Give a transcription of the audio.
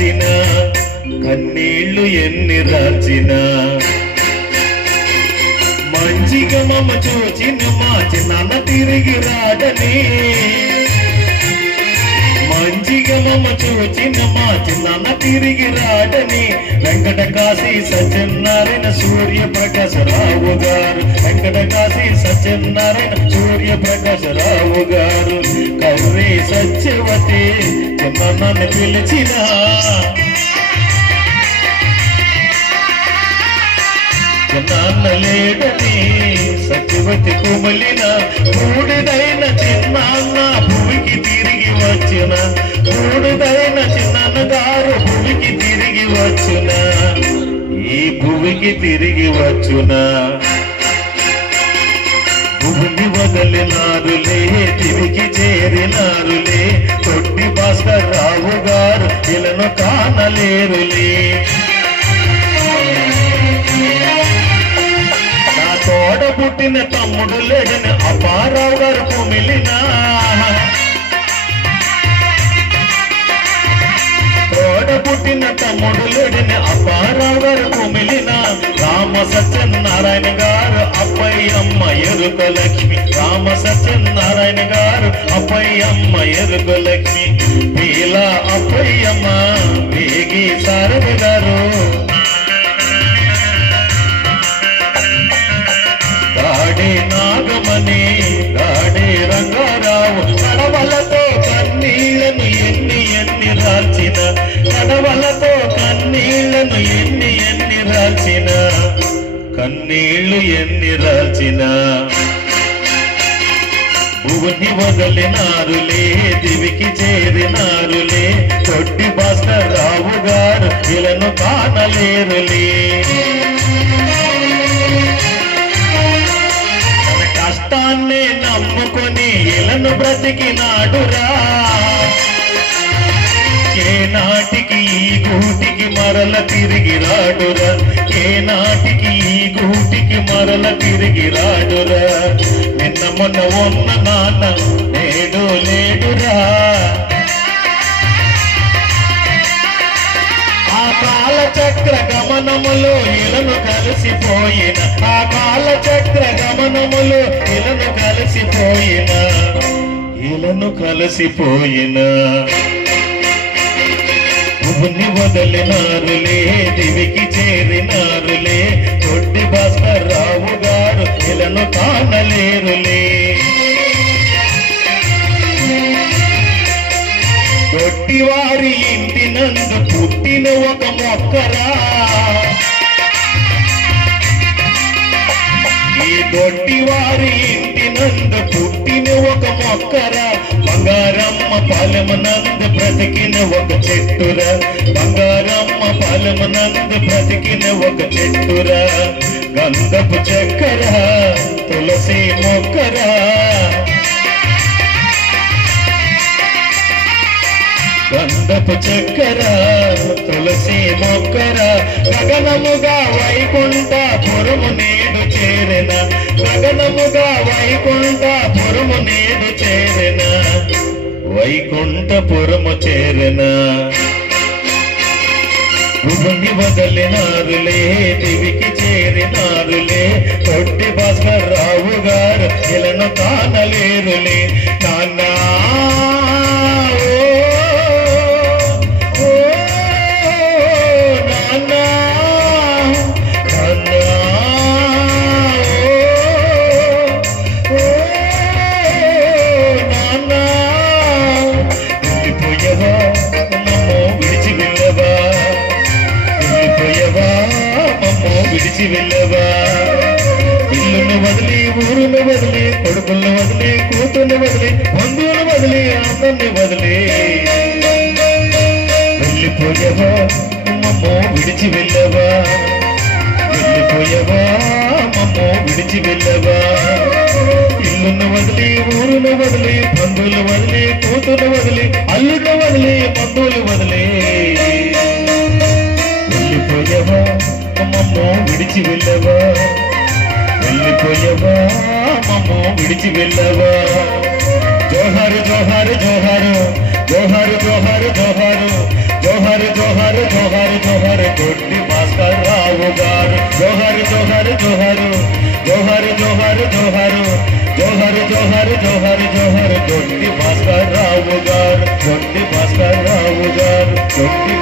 రాల్చిన కన్నీళ్లు ఎన్ని రాల్చిన మంచిగా మమ్మ చూచిన మా చిన్న తిరిగి రాడని మంచిగా మమ్మ చూచిన మా చిన్న తిరిగి రాడని వెంకట కాశీ సత్యనారాయణ సూర్యప్రకాశ రావు గారు వెంకట కాశీ సత్యనారాయణ సూర్యప్రకాశ రావు గారు కౌరి సత్యవతి చిన్నను పిలిచిన చిన్న లేడని సత్యవతి కుమలిన మూడిదైన చిన్నాన్న భూమికి తిరిగి వచ్చిన మూడిదైన చిన్న గారు భూమికి తిరిగి వచ్చున ఈ భూమికి తిరిగి వచ్చున భూమిని వదిలినారులే తిరిగి చేరినారులే తొట్టి భాస్కర్ రావు గారు ఇలను కానలేరులే తోడ పుట్టిన తమ్ముడు లేడని అప్పారావు గారు కుమిలిన తోడ పుట్టిన తమ్ముడు లేడని అప్పారావు గారు కుమిలిన రామ సత్యనారాయణ గారు అప్పయ్యమ్మ ఎరుక లక్ష్మి రామ సత్యనారాయణ గారు అప్పయ్యమ్మ ఎరుక లక్ష్మి పీలా అప్పయ్యమ్మ వేగి సారథి గారు గాడే నాగమణి గాడే రంగారావు కడవలతో కన్నీళ్లను ఎన్ని ఎన్ని రాల్చిన కడవలతో కన్నీళ్లను ఎన్ని ఎన్ని రాల్చిన కన్నీళ్లు ఎన్ని రాల్చిన భూమిని వదిలినారులే దివికి చేరినారులే తొట్టి భాస్కర్ రావు గారు ఇలను కానలేరులే కష్టాన్ని నమ్ముకొని ఇలను బ్రతికినాడురా ఏ నాటికి ఈ గూటికి మరల తిరిగి రాడురా ఏ నాటికి ఈ గూటికి మరల తిరిగి రాడురా నిన్న మొన్న ఉన్న నాన్న నేడు లేడురా ఆ కాలచక్ర గమనములో ఇలను కలిసిపోయిన ఆ కాలచక్ర గమనములో ఇలను కలిసిపోయిన ఇలను కలిసిపోయిన భూమిని వదిలినారులే దివికి చేరినారులే తొట్టి భాస్కర్ రావు గారు ఇలను కానలేరులే తొట్టివారి ఇంటి నందు పుట్టిన ఒక మొక్కరా ఈ తొట్టివారి ఇంటి నందు పుట్టిన ఒక మొక్కరా బంగారమ్మ పాలెమ నందు బ్రతికిన ఒక చెట్టురా బంగారమ్మ పాలెమ నందు బ్రతికిన ఒక చెట్టురా గంధపు చక్కెర తులసి మొక్కరా గంధపు చక్కెర తులసి మొక్కర గగనముగా వైకుంఠపురము నేడు చేరిన గగనముగా వైకుంఠపురము నేడు చేరిన వైకుంఠపురము చేరిన భూమిని వదిలినారులే దివికి చేరినారులే తొట్టి భాస్కర్ రావు గారు ఇలను కానలేరులే నాన్న విడిచి వెళ్ళవా ఇల్లును వదిలి ఊరును వదిలి కొడుకులను వదిలి కూతుర్ని వదిలి బంధువులు వదిలి అందరిని వదిలి వెళ్ళిపోయావా మమ్మో విడిచి వెళ్ళవా వెళ్ళిపోయావా మమ్మో విడిచి వెళ్ళవా ఇల్లును వదిలి ఊరును వదిలి బంధువులు వదిలి కూతుర్ని వదిలి అల్లును వదిలి బంధువులు వదిలి వెళ్ళిపోయావా మమ్మో విడిచి వెళ్ళవా వెళ్ళిపోయావా మమ్మో విడిచి వెళ్ళవా జోహారు జోహారు జోహారు జోహారు జోహారు జోహారు జోహారు జోహారు జోహర్ జోహర్ జోహర్ దొడ్డి భాస్కర్ రావు గారు, దొడ్డి భాస్కర్ రావు గారు, దొడ్డి